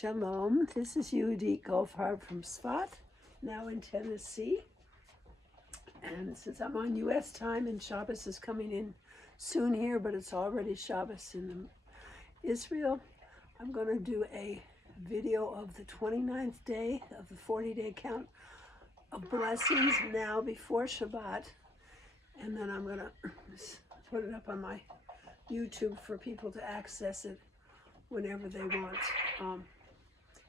Shalom, this is Yehudit from Sivan, now in Tennessee. And since I'm on U.S. time and Shabbos is coming in soon here, but it's already Shabbos in Israel, I'm going to do a video of the 29th day of the 40-day count of blessings now before Shabbat. And then I'm going to put it up on my YouTube for people to access it whenever they want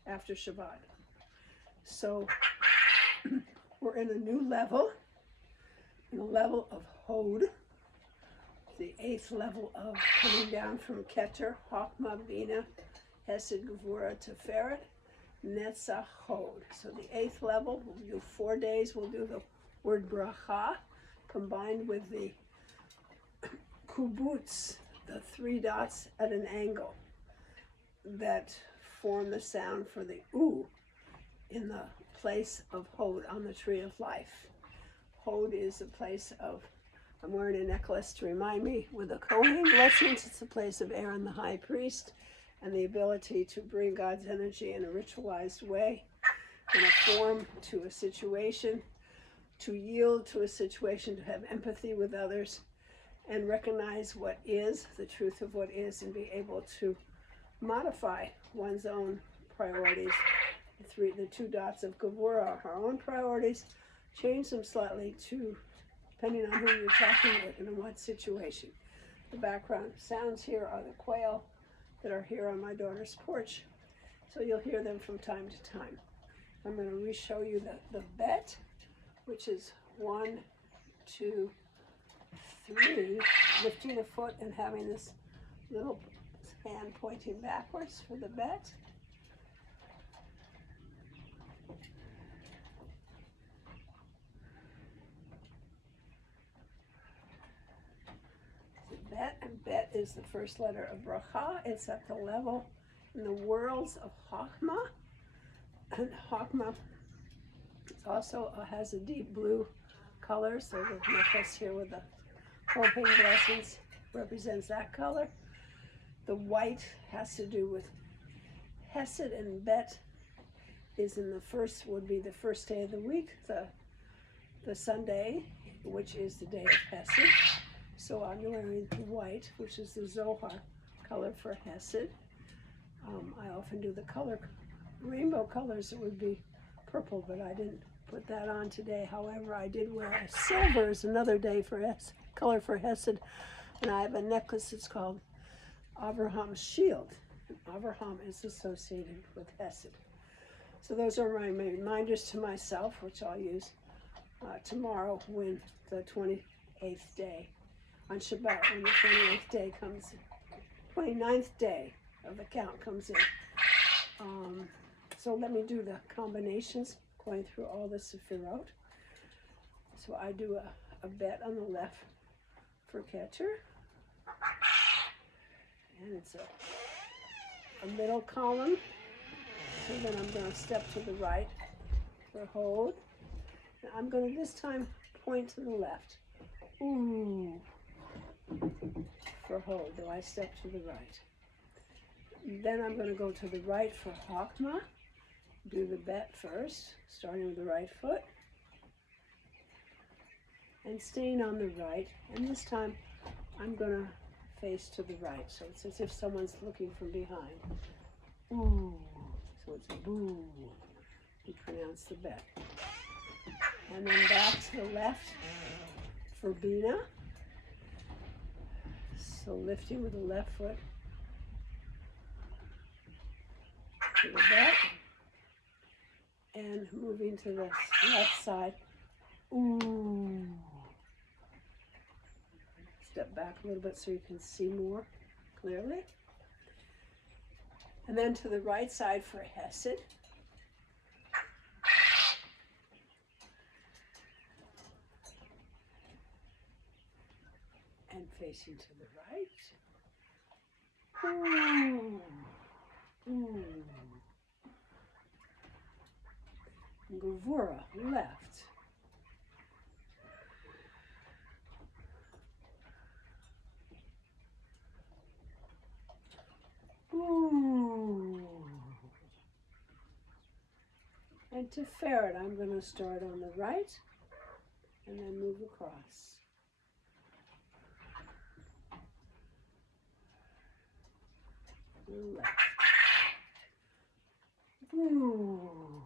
after Shabbat. So we're in a new level, in a level of Hod, the 8th level of coming down from Keter, Chokmah, Bina, Hesed, Gevurah, Tiferet, Netzach, Hod. So the 8th level, we'll do 4 days, we'll do the word Bracha, combined with the Kubutz, the 3 dots at an angle that form the sound for the U in the place of Hod on the Tree of Life. Hod is a place of, I'm wearing a necklace to remind me, with the Kohen blessings, it's a place of Aaron the high priest and the ability to bring God's energy in a ritualized way, in a form to a situation, to yield to a situation, to have empathy with others, and recognize what is, the truth of what is, and be able to modify one's own priorities. The 2 dots of Gevurah, our own priorities, change them slightly to, depending on who you're talking with and in what situation. The background sounds here are the quail that are here on my daughter's porch, so you'll hear them from time to time. I'm going to re-show you the bet, which is 1, 2, 3, lifting a foot and having this little hand pointing backwards for the bet. The bet, and bet is the first letter of Bracha. It's at the level in the worlds of Chokmah, and Chokmah also has a deep blue color, so the necklace here with the Kohen blessings represents that color. The white has to do with Hesed, and Bet is in the first, would be the first day of the week, the Sunday, which is the day of Hesed. So I'm wearing the white, which is the Zohar color for Hesed. I often do the color, rainbow colors, it would be purple, but I didn't put that on today. However, I did wear a silver is another day for color for Hesed, and I have a necklace that's called Abraham's shield. And Abraham is associated with Hesed. So those are my reminders to myself, which I'll use tomorrow when the 28th day, on Shabbat, when the 28th day comes, 29th day of the count comes in. So let me do the combinations, going through all the sefirot. So I do a bet on the left for Keter. And it's a middle column. So then I'm going to step to the right for Hod. And I'm going to this time point to the left. Ooh. For Hod, though I step to the right. Then I'm going to go to the right for Chokmah. Do the bet first, starting with the right foot. And staying on the right. And this time I'm going to face to the right, so it's as if someone's looking from behind. Ooh, so it's boo. You pronounce the bet. And then back to the left for Bina. So lifting with the left foot to the bet, and moving to the left side. Ooh. Step back a little bit so you can see more clearly. And then to the right side for Hesed. And facing to the right. Ooh. Ooh. Gevurah, left. Ooh. And Tiferet, I'm going to start on the right and then move across. Left. Ooh.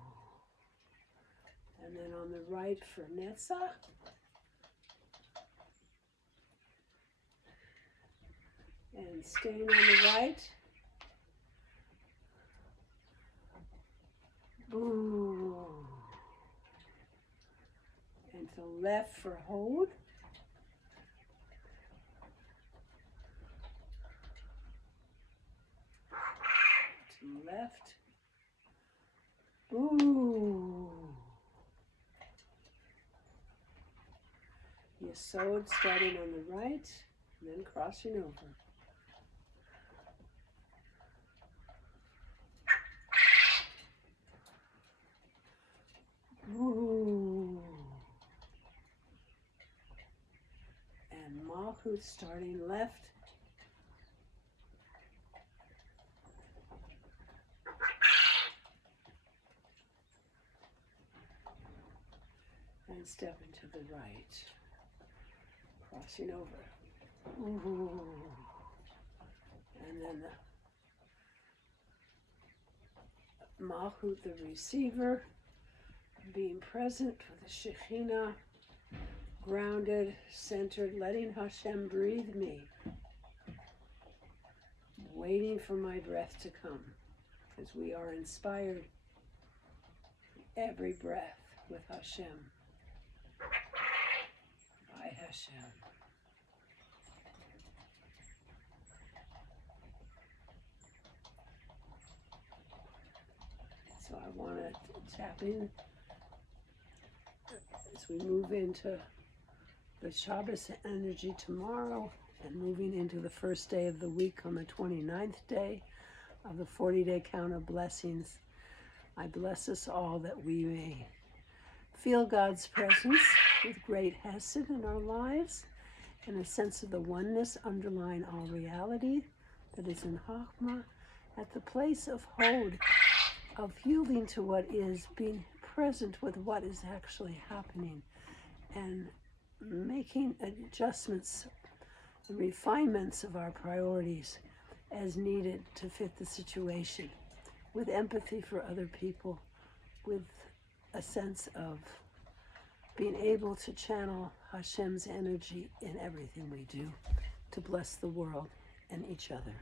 And then on the right for Netzach. And staying on the right. Boo. And to left for hold. To left. Boo. Yesod starting on the right and then crossing over. Ooh. And Malchut starting left. And step into the right. Crossing over. Ooh. And then the Malchut, the receiver, being present with the Shekhinah, grounded, centered, letting Hashem breathe me, waiting for my breath to come, because we are inspired every breath with Hashem, by Hashem. So I want to tap in as we move into the Shabbos energy tomorrow and moving into the first day of the week on the 29th day of the 40-day count of blessings. I bless us all that we may feel God's presence with great hesed in our lives and a sense of the oneness underlying all reality that is in Chachma, at the place of Hod, of yielding to what is, being present with what is actually happening, and making adjustments and refinements of our priorities as needed to fit the situation, with empathy for other people, with a sense of being able to channel Hashem's energy in everything we do to bless the world and each other.